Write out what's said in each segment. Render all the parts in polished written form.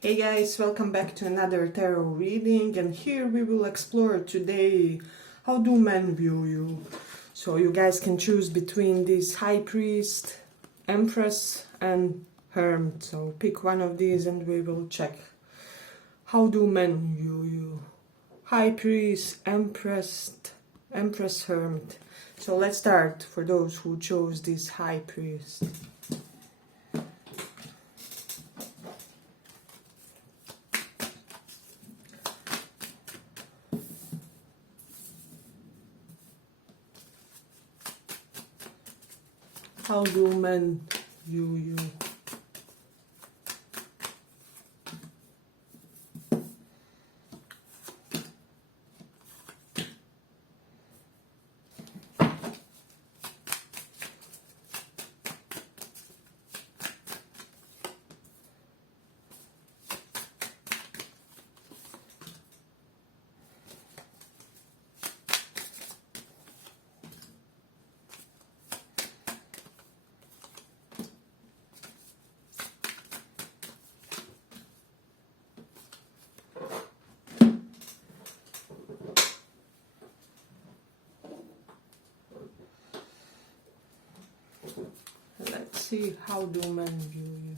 Hey guys, welcome back to another tarot reading, and here we will explore today how do men view you. So you guys can choose between this High Priest, Empress and Hermit. So pick one of these and we will check. How do men view you? High Priest, Empress, Hermit. So let's start for those who chose this High Priest. How do men view you? Let's see, how do men view you?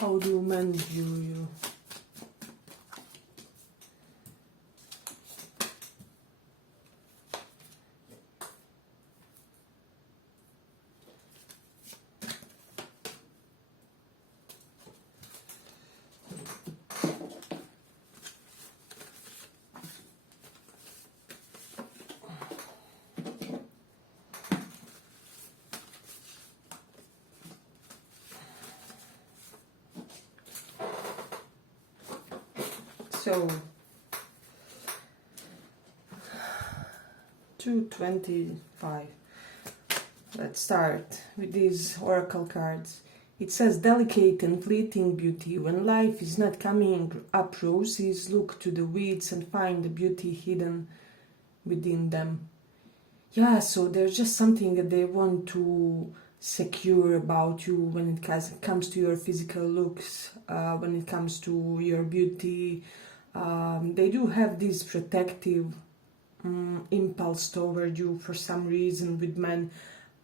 How do men view you? So 225. Let's start with these oracle cards. It says, delicate and fleeting beauty. When life is not coming up roses, look to the weeds and find the beauty hidden within them. Yeah, so there's just something that they want to secure about you when it comes to your physical looks, when it comes to your beauty. They do have this protective impulse toward you for some reason with men.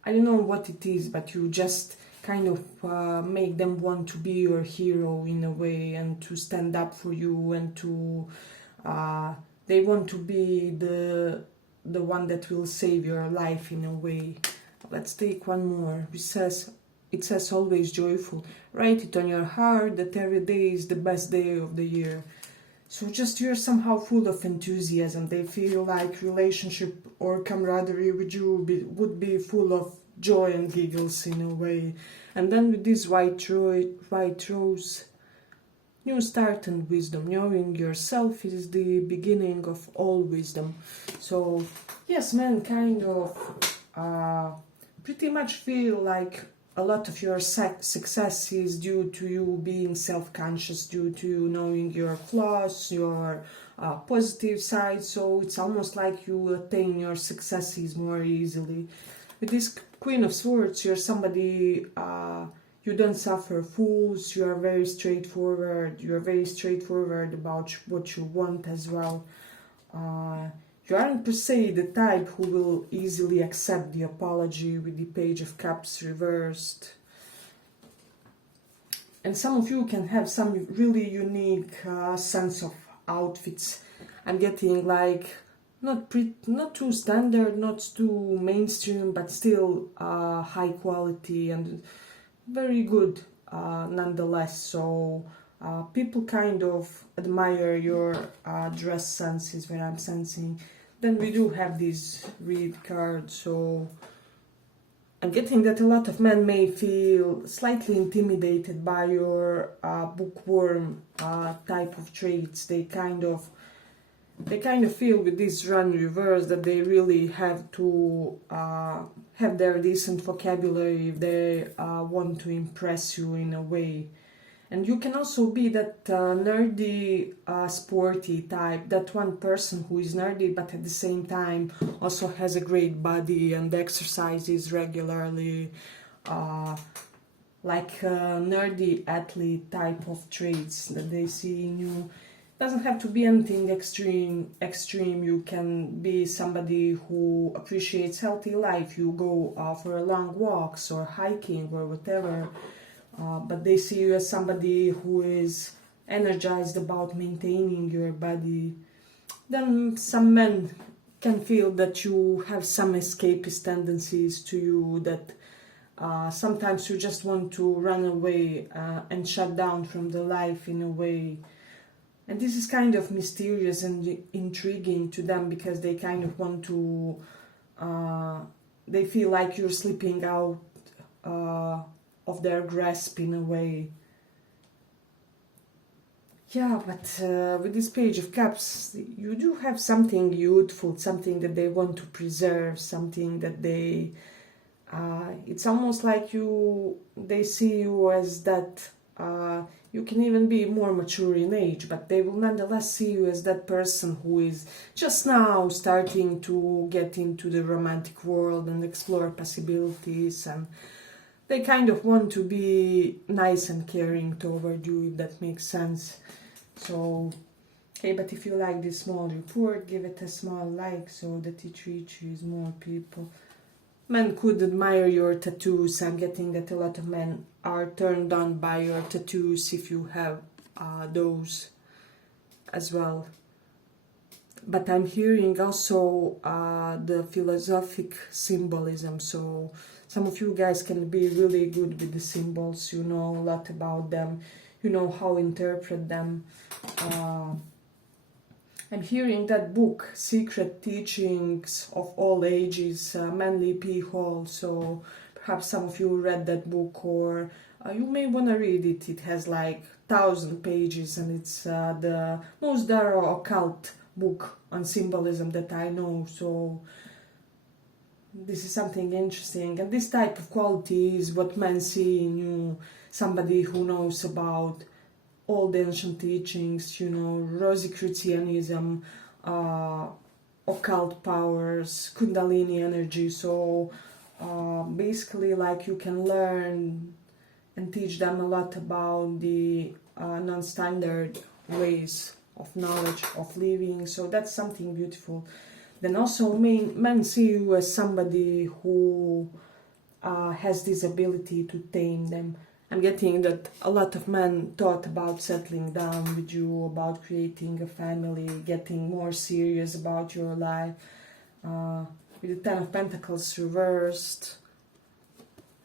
I don't know what it is, but you just kind of make them want to be your hero in a way, and to stand up for you, and to they want to be the one that will save your life in a way. Let's take one more. It says always joyful. Write it on your heart that every day is the best day of the year. So just you're somehow full of enthusiasm. They feel like relationship or camaraderie with you would be full of joy and giggles in a way. And then with this white rose, new start and wisdom. Knowing yourself is the beginning of all wisdom. So yes, men kind of pretty much feel like a lot of your success is due to you being self-conscious, due to you knowing your flaws, your positive side. So it's almost like you attain your successes more easily. With this Queen of Swords, you're somebody, you don't suffer fools, you are very straightforward, about what you want as well. You aren't per se the type who will easily accept the apology with the Page of Cups reversed. And some of you can have some really unique sense of outfits. I'm getting like not too standard, not too mainstream, but still high quality and very good nonetheless. So people kind of admire your dress sense, is what I'm sensing. Then we do have this read card, so I'm getting that a lot of men may feel slightly intimidated by your bookworm type of traits. They kind of they kind of feel with this run reverse that they really have to have their decent vocabulary if they want to impress you in a way. And you can also be that nerdy, sporty type, that one person who is nerdy but at the same time also has a great body and exercises regularly, like a nerdy athlete type of traits that they see in you. Doesn't have to be anything extreme. You can be somebody who appreciates healthy life. You go for long walks or hiking or whatever, but they see you as somebody who is energized about maintaining your body. Then some men can feel that you have some escapist tendencies to you, that sometimes you just want to run away and shut down from the life in a way. And this is kind of mysterious and intriguing to them, because they kind of want to, they feel like you're slipping out of their grasp in a way. Yeah, but with this Page of Cups, you do have something youthful, something that they want to preserve, something that they, it's almost like they see you as that, you can even be more mature in age, but they will nonetheless see you as that person who is just now starting to get into the romantic world and explore possibilities, and they kind of want to be nice and caring toward you, if that makes sense. So, okay, but if you like this small report, give it a small like so that it reaches more people. Men could admire your tattoos. I'm getting that a lot of men are turned on by your tattoos if you have those as well. But I'm hearing also the philosophic symbolism, so some of you guys can be really good with the symbols, you know a lot about them, you know how to interpret them. I'm hearing that book, Secret Teachings of All Ages, Manly P. Hall, so perhaps some of you read that book, or you may want to read it. It has like 1,000 pages, and it's the most thorough occult book on symbolism that I know, so this is something interesting. And this type of quality is what men see in you, somebody who knows about all the ancient teachings, you know, Rosicrucianism, occult powers, Kundalini energy. So basically, like, you can learn and teach them a lot about the non-standard ways of knowledge, of living. So that's something beautiful. Then also men see you as somebody who has this ability to tame them. I'm getting that a lot of men thought about settling down with you, about creating a family, getting more serious about your life. With the Ten of Pentacles reversed,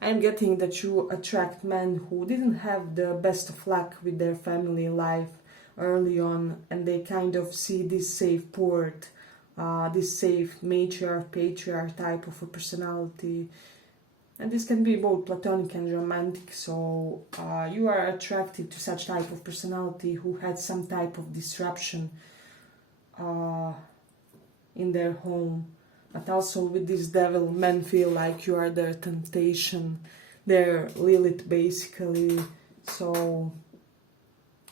I'm getting that you attract men who didn't have the best of luck with their family life early on, and they kind of see this safe port, this safe matriarch, patriarch type of a personality. And this can be both platonic and romantic, so you are attracted to such type of personality who had some type of disruption in their home. But also with this devil, men feel like you are their temptation, their Lilith basically. So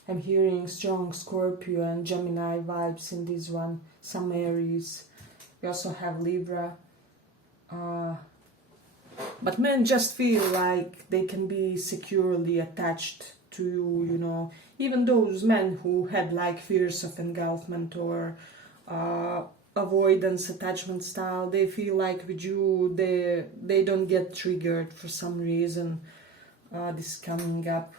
I'm hearing strong Scorpio and Gemini vibes in this one, some Aries. We also have Libra. But men just feel like they can be securely attached to you, you know. Even those men who had like fears of engulfment or avoidance attachment style, they feel like with you, they don't get triggered for some reason. This is coming up.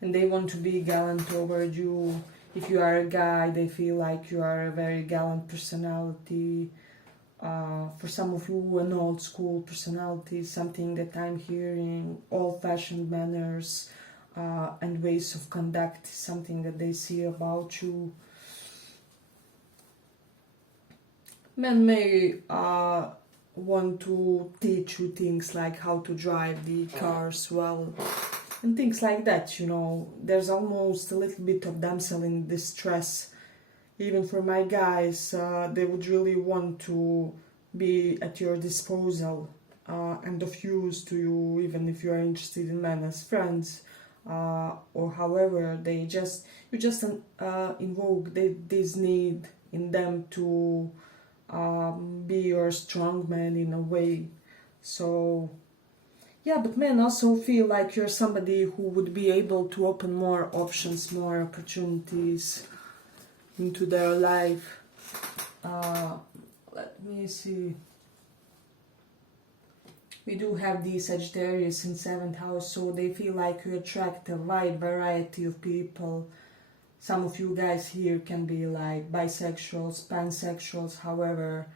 And they want to be gallant toward you. If you are a guy, they feel like you are a very gallant personality. For some of you, an old school personality, something that I'm hearing, old-fashioned manners and ways of conduct, something that they see about you. Men may want to teach you things like how to drive the cars well, and things like that, you know. There's almost a little bit of damsel in distress even for my guys, they would really want to be at your disposal and of use to you, even if you are interested in men as friends, or however you just invoke this need in them to be your strong man in a way. So yeah, but men also feel like you're somebody who would be able to open more options, more opportunities into their life. Let me see. We do have the Sagittarius in 7th house, so they feel like you attract a wide variety of people. Some of you guys here can be like bisexuals, pansexuals, however,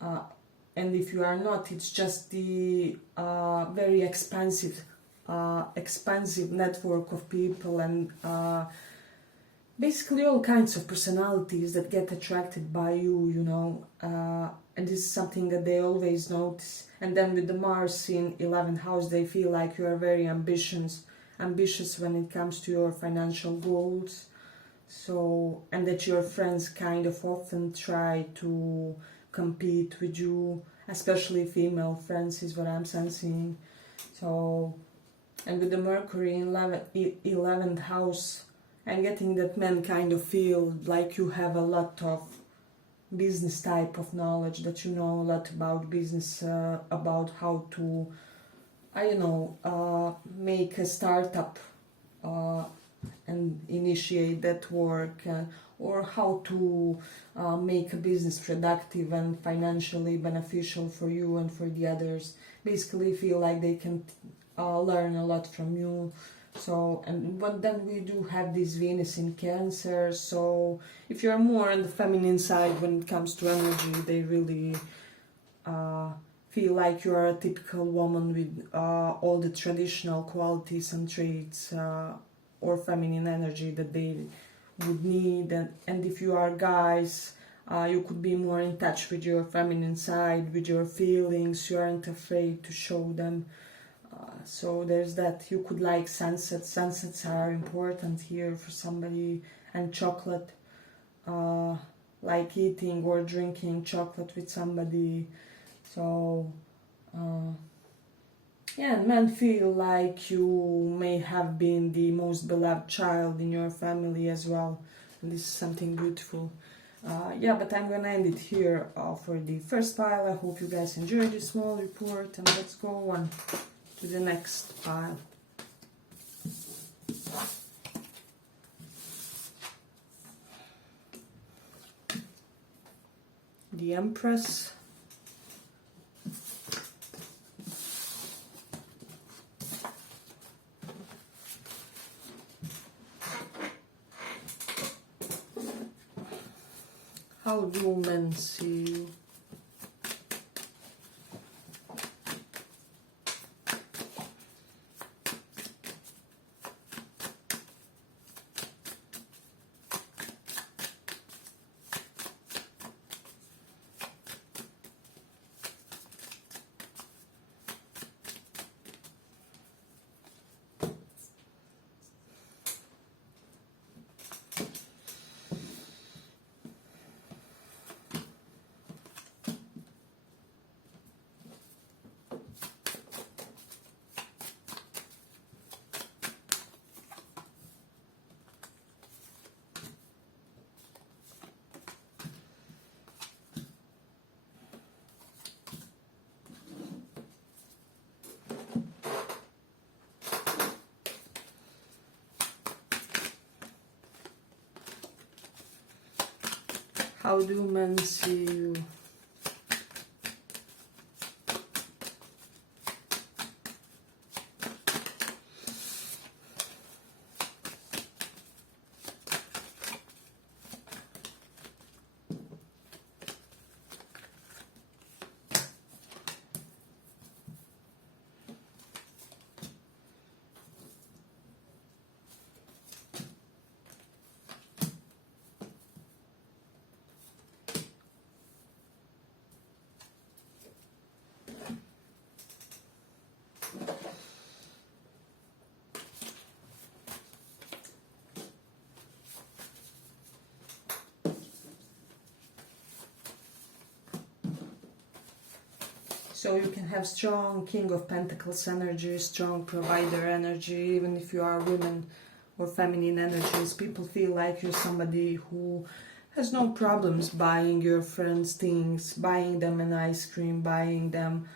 and if you are not, it's just the very expansive network of people, and basically all kinds of personalities that get attracted by you, you know, and this is something that they always notice. And then with the Mars in 11th house, they feel like you are very ambitious when it comes to your financial goals. So, and that your friends kind of often try to compete with you, especially female friends is what I'm sensing. So, and with the Mercury in 11th house, I'm getting that men kind of feel like you have a lot of business type of knowledge, that you know a lot about business, about how to, make a startup and initiate that work, or how to make a business productive and financially beneficial for you and for the others. Basically feel like they can learn a lot from you. So, but then we do have this Venus in Cancer, so if you're more on the feminine side when it comes to energy, they really feel like you're a typical woman with all the traditional qualities and traits or feminine energy that they would need. And if you are guys, you could be more in touch with your feminine side, with your feelings. You aren't afraid to show them. So there's that. You could like sunsets. Sunsets are important here for somebody, and chocolate, like eating or drinking chocolate with somebody. So yeah, and men feel like you may have been the most beloved child in your family as well, and this is something beautiful. Yeah, but I'm gonna end it here for the first pile. I hope you guys enjoyed this small report, and let's go on to the next pile. The Empress. How do men see you? How do men see you? So you can have strong King of Pentacles energy, strong provider energy, even if you are women or feminine energies. People feel like you're somebody who has no problems buying your friends things, buying them an ice cream, buying them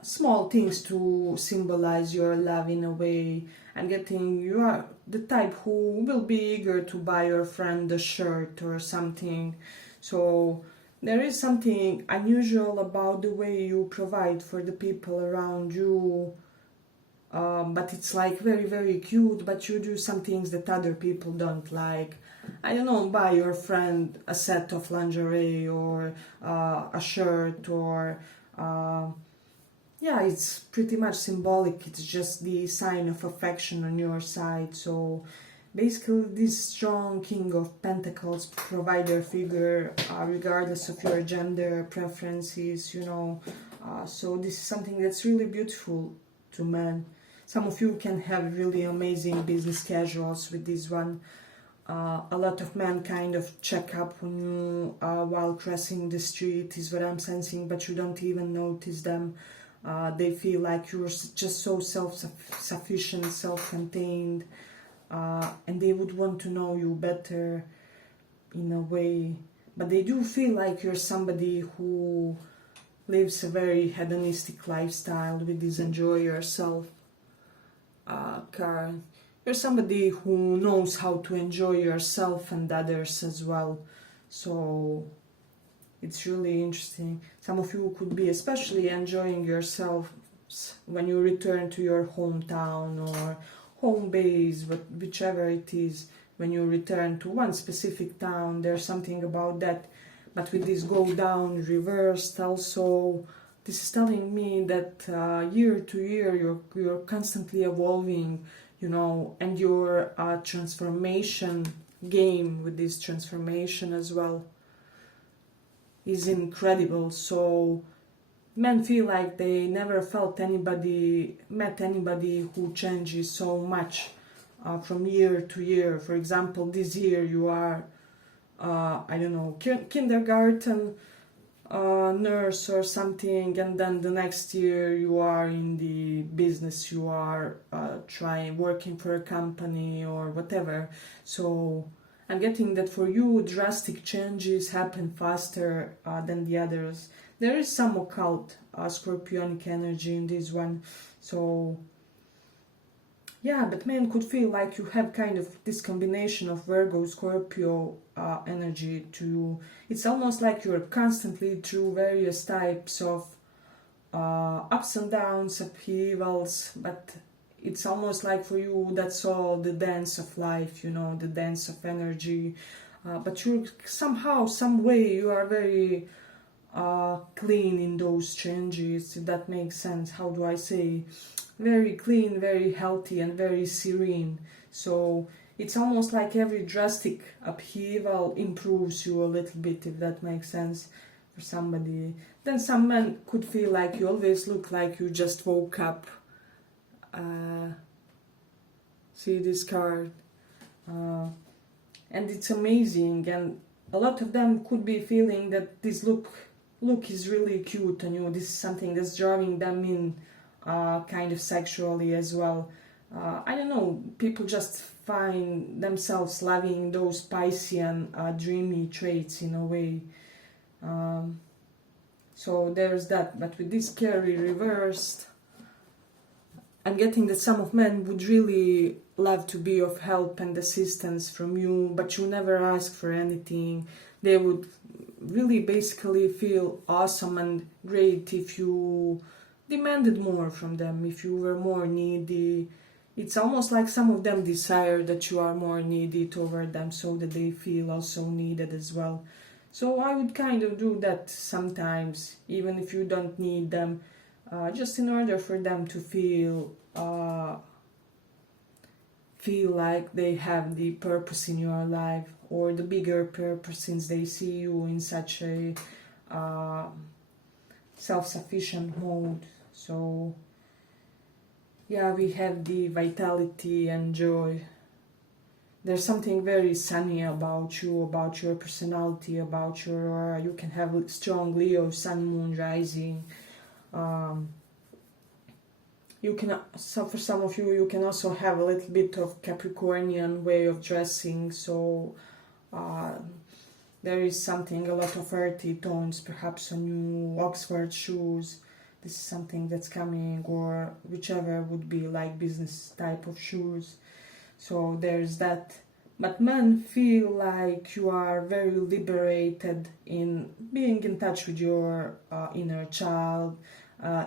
small things to symbolize your love in a way, and getting, you are the type who will be eager to buy your friend a shirt or something. So there is something unusual about the way you provide for the people around you, but it's like very, very cute, but you do some things that other people don't like. I don't know, buy your friend a set of lingerie or a shirt or yeah, it's pretty much symbolic. It's just the sign of affection on your side. So basically this strong King of Pentacles provider figure, regardless of your gender preferences, you know, so this is something that's really beautiful to men. Some of you can have really amazing business casuals with this one. A lot of men kind of check up on you while crossing the street, is what I'm sensing, but you don't even notice them. They feel like you're just so self-sufficient, self-contained, and they would want to know you better in a way. But they do feel like you're somebody who lives a very hedonistic lifestyle with this enjoy yourself card. You're somebody who knows how to enjoy yourself and others as well. So it's really interesting. Some of you could be especially enjoying yourself when you return to your hometown or home base, whichever it is. When you return to one specific town, there's something about that. But with this go down reversed also, this is telling me that year to year you're constantly evolving, you know, and your transformation game with this transformation as well is incredible. So men feel like they never met anybody who changes so much from year to year. For example, this year you are I don't know, kindergarten nurse or something, and then the next year you are in the business, you are working for a company or whatever. So I'm getting that for you drastic changes happen faster than the others. There is some occult scorpionic energy in this one. So yeah, but men could feel like you have kind of this combination of Virgo, Scorpio energy to you. It's almost like you're constantly through various types of ups and downs, upheavals, but it's almost like for you that's all the dance of life, you know, the dance of energy. But you somehow, some way, you are very clean in those changes, if that makes sense. How do I say? Very clean, very healthy, and very serene. So it's almost like every drastic upheaval improves you a little bit, if that makes sense for somebody. Then some men could feel like you always look like you just woke up. See this card? And it's amazing, and a lot of them could be feeling that this look is really cute, and you know, this is something that's drawing them in kind of sexually as well. I don't know, people just find themselves loving those Piscean dreamy traits in a way. So there's that. But with this carry reversed, I'm getting that some of men would really love to be of help and assistance from you, but you never ask for anything. They would really basically feel awesome and great if you demanded more from them, if you were more needy. It's almost like some of them desire that you are more needy toward them so that they feel also needed as well. So I would kind of do that sometimes, even if you don't need them, just in order for them to feel like they have the purpose in your life, or the bigger purpose, since they see you in such a self-sufficient mode. So yeah, we have the vitality and joy. There's something very sunny about you, about your personality, about your you can have strong Leo, sun, moon, rising. You can, so for some of you, you can also have a little bit of Capricornian way of dressing. So there is something, a lot of earthy tones, perhaps on new Oxford shoes. This is something that's coming, or whichever would be like business type of shoes. So there's that. But men feel like you are very liberated in being in touch with your inner child,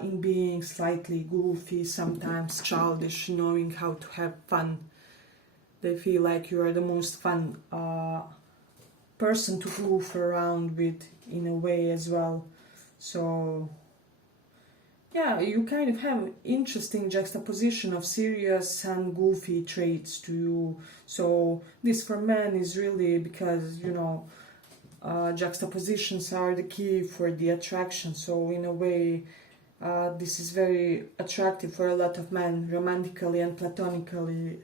in being slightly goofy, sometimes childish, knowing how to have fun. They feel like you are the most fun person to goof around with in a way as well. So yeah, you kind of have interesting juxtaposition of serious and goofy traits to you. So this for men is really because, you know, juxtapositions are the key for the attraction. So in a way, this is very attractive for a lot of men, romantically and platonically.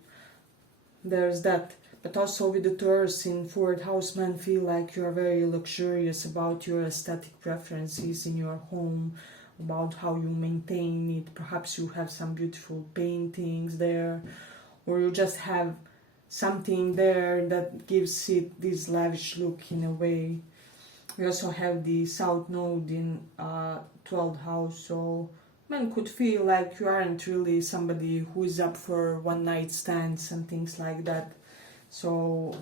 There's that. But also with the Taurus in 4th house, men feel like you are very luxurious about your aesthetic preferences in your home, about how you maintain it. Perhaps you have some beautiful paintings there, or you just have something there that gives it this lavish look in a way. We also have the South Node in 12th house, so men could feel like you aren't really somebody who is up for one night stands and things like that. So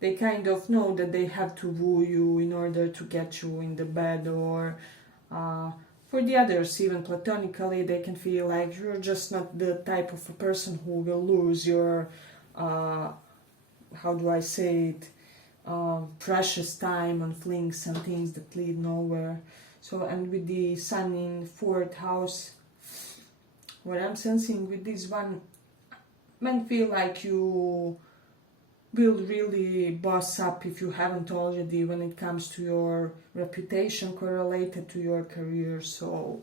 they kind of know that they have to woo you in order to get you in the bed, or for the others, even platonically, they can feel like you're just not the type of a person who will lose your, how do I say it, precious time on flings and things that lead nowhere. So, and with the sun in 4th house, what I'm sensing with this one, men feel like you will really boss up if you haven't already when it comes to your reputation correlated to your career. So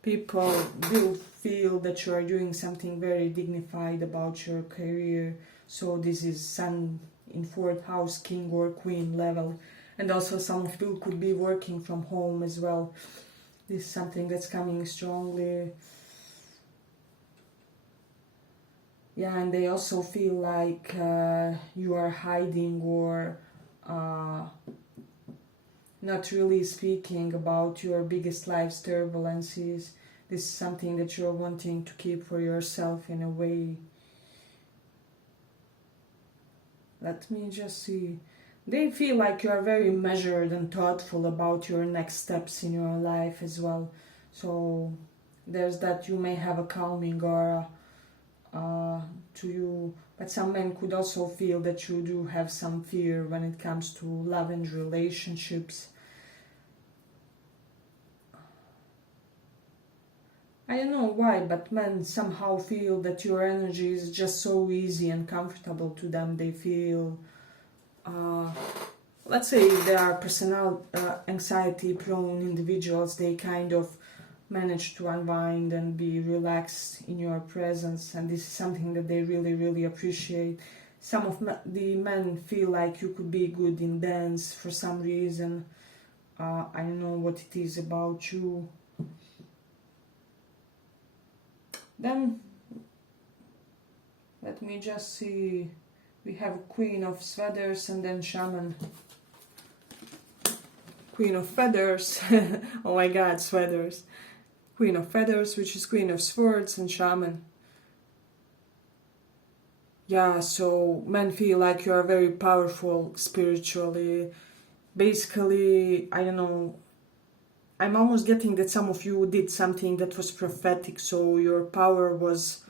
people will feel that you are doing something very dignified about your career. So this is sun in 4th house, king or queen level. And also some of you could be working from home as well. This is something that's coming strongly. Yeah, and they also feel like you are hiding or not really speaking about your biggest life's turbulences. This is something that you're wanting to keep for yourself in a way. Let me just see. They feel like you are very measured and thoughtful about your next steps in your life as well. So there's that. You may have a calming aura to you, but some men could also feel that you do have some fear when it comes to love and relationships. I don't know why, but men somehow feel that your energy is just so easy and comfortable to them. They feel, let's say they are personal anxiety prone individuals, they kind of manage to unwind and be relaxed in your presence, and this is something that they really, really appreciate. Some of the men feel like you could be good in dance for some reason. I don't know what it is about you. Then, let me just see, we have Queen of Feathers and then Shaman. Queen of Feathers, oh my god, Feathers. Queen of Feathers, which is Queen of Swords, and Shaman. Yeah, so men feel like you are very powerful spiritually. Basically, I don't know, I'm almost getting that some of you did something that was prophetic, so your power was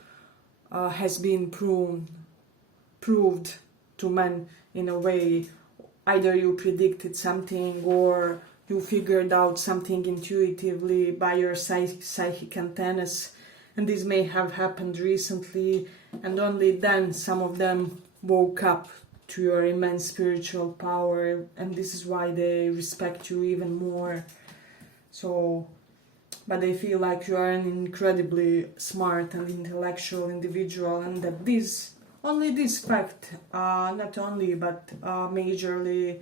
has been proved to men in a way. Either you predicted something or you figured out something intuitively by your psychic antennas, and this may have happened recently, and only then some of them woke up to your immense spiritual power, and this is why they respect you even more. So, but they feel like you are an incredibly smart and intellectual individual, and that only this fact, not only but majorly,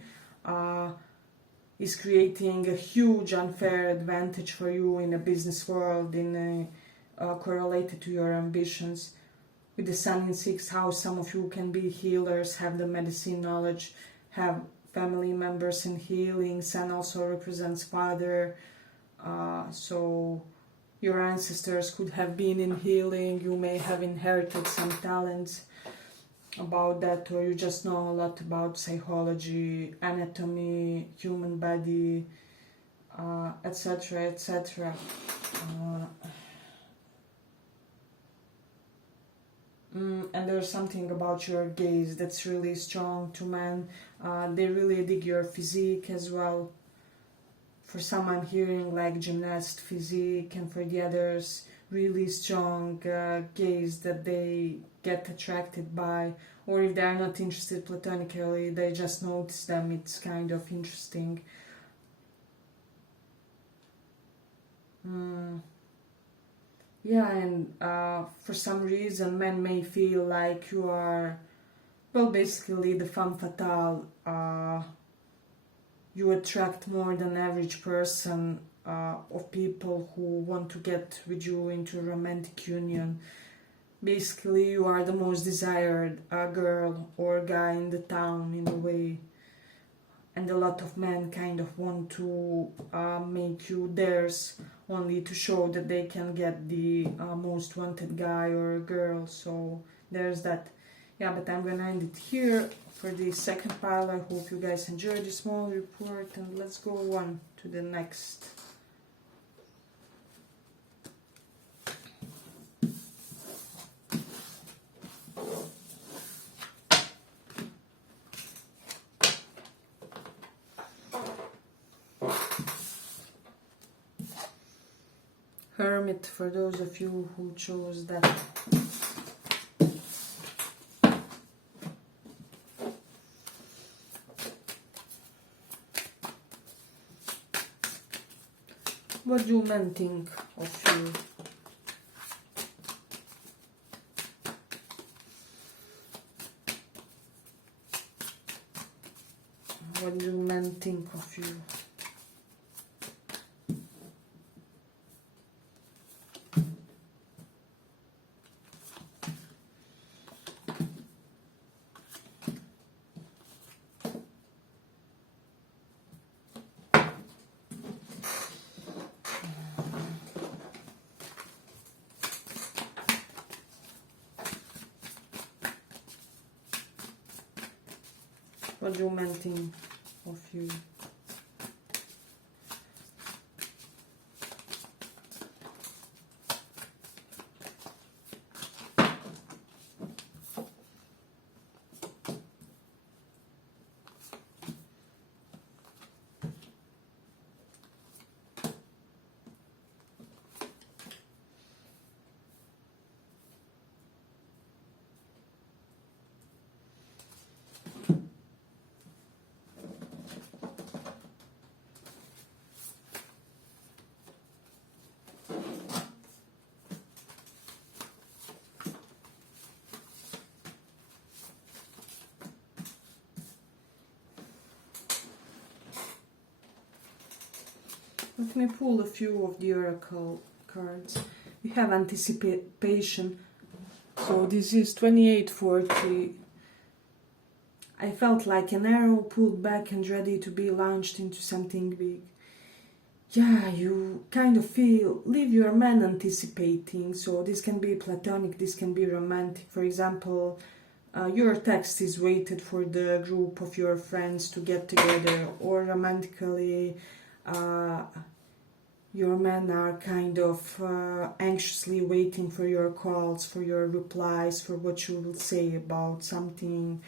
is creating a huge unfair advantage for you in the business world, in correlated to your ambitions. With the sun in 6th house, some of you can be healers, have the medicine knowledge, have family members in healing. Sun also represents father, so your ancestors could have been in healing. You may have inherited some talents about that, or you just know a lot about psychology, anatomy, human body, etc., etc. And there's something about your gaze that's really strong to men. They really dig your physique as well. For some, I'm hearing like gymnast physique, and for the others, really strong gaze that they get attracted by. Or if they're not interested platonically, they just notice them. It's kind of interesting. Yeah, and for some reason, men may feel like you are, well, basically the femme fatale. You attract more than average person of people who want to get with you into a romantic union. Basically, you are the most desired girl or guy in the town in a way. And a lot of men kind of want to make you theirs, only to show that they can get the most wanted guy or girl. So there's that. Yeah, but I'm gonna end it here for the second pile. I hope you guys enjoyed this small report, and let's go on to the next. Hermit, for those of you who chose that. What do men think of you? What do men think of you? What do men think of you? Let me pull a few of the oracle cards. We have anticipation. So this is 2840. I felt like an arrow pulled back and ready to be launched into something big. Yeah, you kind of leave your man anticipating. So this can be platonic, this can be romantic. For example, your text is waited for the group of your friends to get together, or romantically, your men are kind of anxiously waiting for your calls, for your replies, for what you will say about something.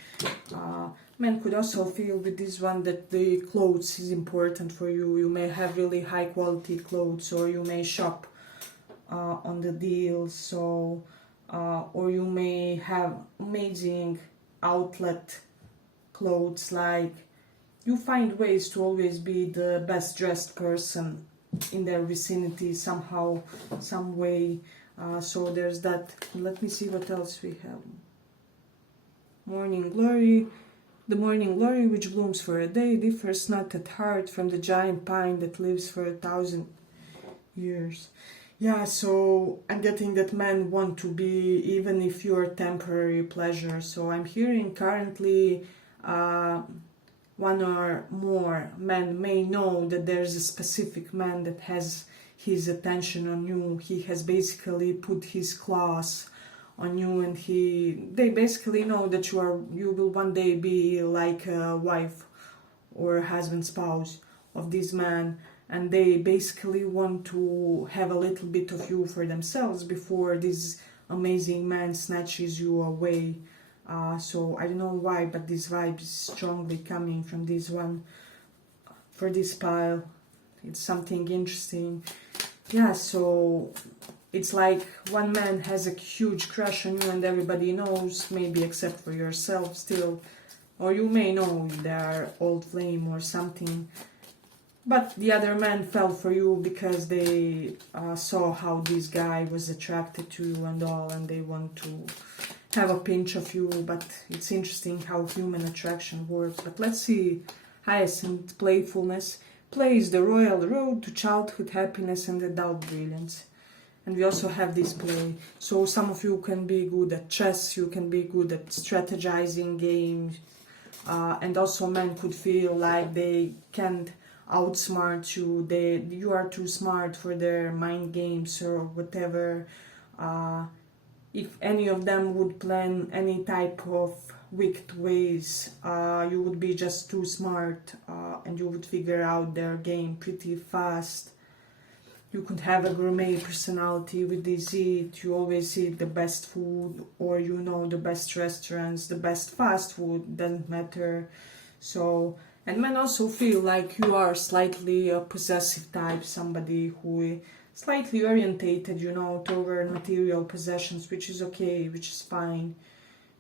Men could also feel with this one that the clothes is important for you. You may have really high quality clothes, or you may shop on the deals, so or you may have amazing outlet clothes. Like, you find ways to always be the best dressed person in their vicinity somehow, some way. So there's that. Let me see what else we have. Morning glory. The morning glory which blooms for a day differs not at heart from the giant pine that lives for 1,000 years. Yeah, so I'm getting that men want to be, even if you're temporary pleasure. So I'm hearing currently one or more men may know that there's a specific man that has his attention on you. He has basically put his claws on you, and they basically know that you will one day be like a wife or a husband, spouse of this man, and they basically want to have a little bit of you for themselves before this amazing man snatches you away. So I don't know why, but this vibe is strongly coming from this one for this pile. It's something interesting. Yeah, so it's like one man has a huge crush on you and everybody knows, maybe except for yourself still, or you may know their old flame or something, but the other man fell for you because they saw how this guy was attracted to you and all, and they want to have a pinch of you. But it's interesting how human attraction works. But let's see. Hyacinth, playfulness. Play is the royal road to childhood happiness and adult brilliance. And we also have this play. So some of you can be good at chess, you can be good at strategizing games, and also men could feel like they can't outsmart you, you are too smart for their mind games or whatever. If any of them would plan any type of wicked ways, you would be just too smart, and you would figure out their game pretty fast. You could have a gourmet personality with this eat. You always eat the best food, or you know the best restaurants, the best fast food, doesn't matter. So, and men also feel like you are slightly a possessive type, somebody who is slightly orientated, toward material possessions, which is okay, which is fine.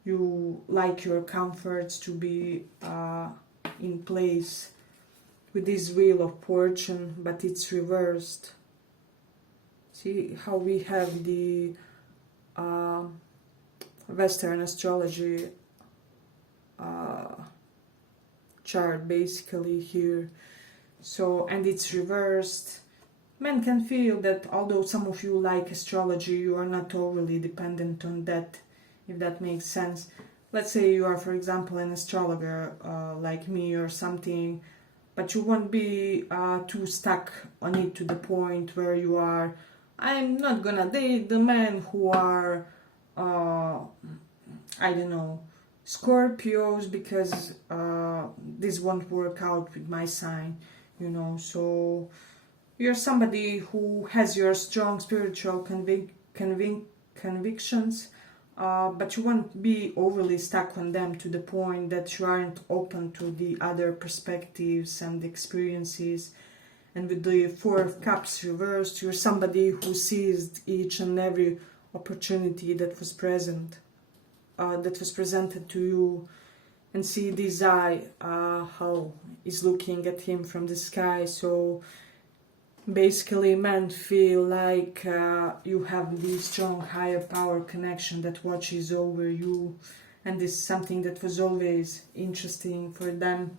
You like your comforts to be in place with this wheel of fortune, but it's reversed. See how we have the Western astrology chart basically here. So, and it's reversed. Men can feel that although some of you like astrology, you are not overly dependent on that, if that makes sense. Let's say you are, for example, an astrologer like me or something, but you won't be too stuck on it to the point where you are, I'm not gonna date the men who are, I don't know, Scorpios, because this won't work out with my sign, so you're somebody who has your strong spiritual convictions, but you won't be overly stuck on them to the point that you aren't open to the other perspectives and experiences. And with the Four of Cups reversed, you're somebody who seized each and every opportunity that was present, that was presented to you, and see this eye, how is looking at him from the sky. So basically, men feel like you have this strong higher power connection that watches over you, and this is something that was always interesting for them.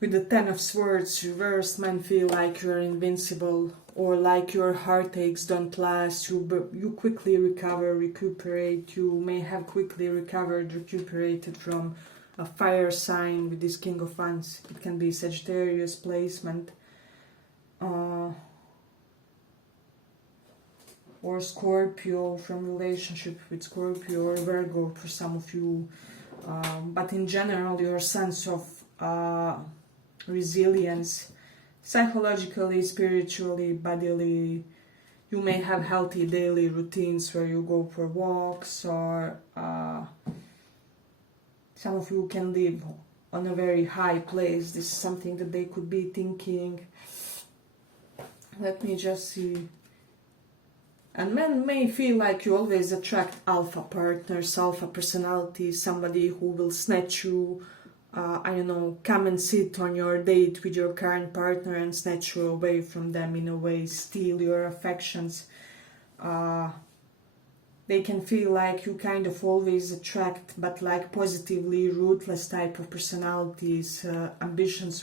With the Ten of Swords reversed, men feel like you're invincible, or like your heartaches don't last. You quickly recuperate. You may have quickly recuperated from a fire sign with this King of Wands. It can be Sagittarius placement, or Scorpio, from relationship with Scorpio, or Virgo for some of you. But in general, your sense of resilience, psychologically, spiritually, bodily, you may have healthy daily routines where you go for walks, or some of you can live on a very high place. This is something that they could be thinking. Let me just see. And men may feel like you always attract alpha partners, alpha personalities, somebody who will snatch you, come and sit on your date with your current partner and snatch you away from them, in a way, steal your affections. they can feel like you kind of always attract, but like positively ruthless type of personalities, ambitious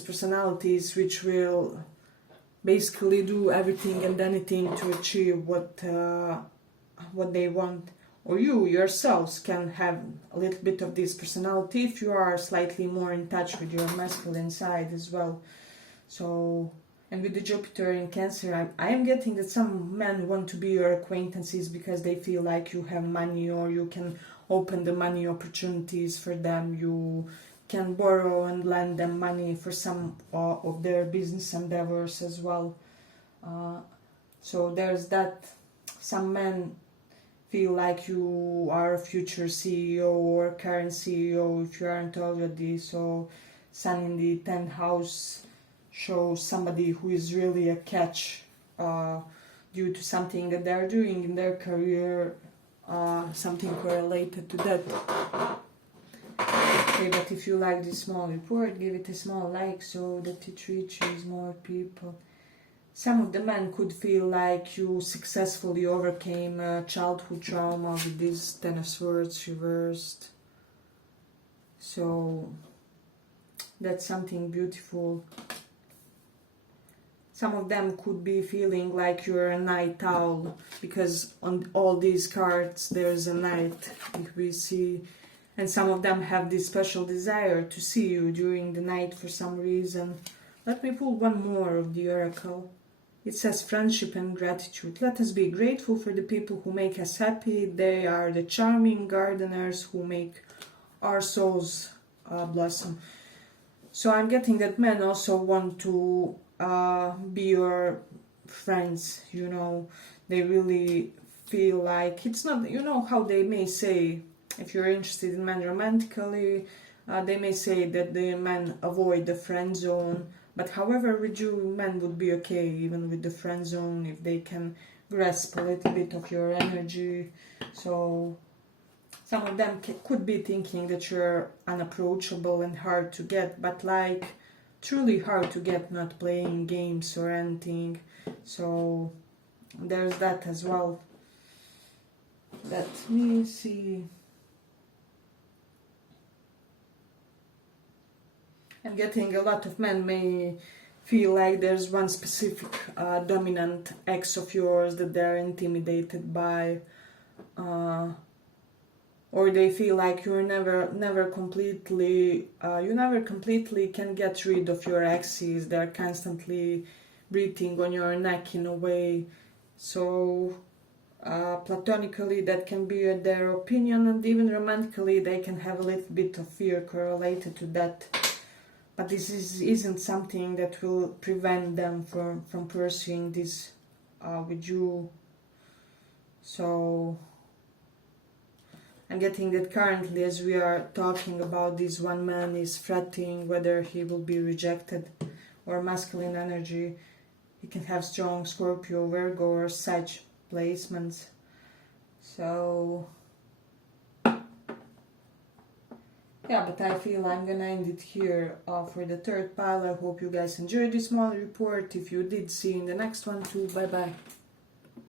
personalities which will basically do everything and anything to achieve what they want. Or you yourselves can have a little bit of this personality if you are slightly more in touch with your masculine side as well. So, and with the Jupiter in Cancer, I am getting that some men want to be your acquaintances because they feel like you have money, or you can open the money opportunities for them. You can borrow and lend them money for some of their business endeavors as well. So there's that. Some men feel like you are a future CEO or current CEO if you aren't already. So Sun in the 10th house shows somebody who is really a catch due to something that they're doing in their career, something correlated to that. Okay, but if you like this small report, give it a small like so that it reaches more people. Some of the men could feel like you successfully overcame a childhood trauma with this 10 of Swords reversed. So that's something beautiful. Some of them could be feeling like you're a night owl, because on all these cards there's a night, like we see. And some of them have this special desire to see you during the night for some reason. Let me pull one more of the oracle. It says friendship and gratitude. Let us be grateful for the people who make us happy. They are the charming gardeners who make our souls blossom. So I'm getting that men also want to be your friends, you know. They really feel like it's not, you know how they may say, if you're interested in men romantically, they may say that the men avoid the friend zone. But however, with you, men would be okay even with the friend zone if they can grasp a little bit of your energy. So some of them could be thinking that you're unapproachable and hard to get, but like truly hard to get, not playing games or anything. So there's that as well. Let me see. I'm getting a lot of men may feel like there's one specific dominant ex of yours that they're intimidated by, or they feel like you never completely can get rid of your exes. They're constantly breathing on your neck in a way. So platonically that can be their opinion, and even romantically they can have a little bit of fear correlated to that. But this isn't something that will prevent them from pursuing this with you. So I'm getting that currently, as we are talking about this, one man is fretting whether he will be rejected, or masculine energy. He can have strong Scorpio, Virgo or Sag placements. So yeah, but I feel I'm gonna end it here for the third pile. I hope you guys enjoyed this small report. If you did, see you in the next one too. Bye bye.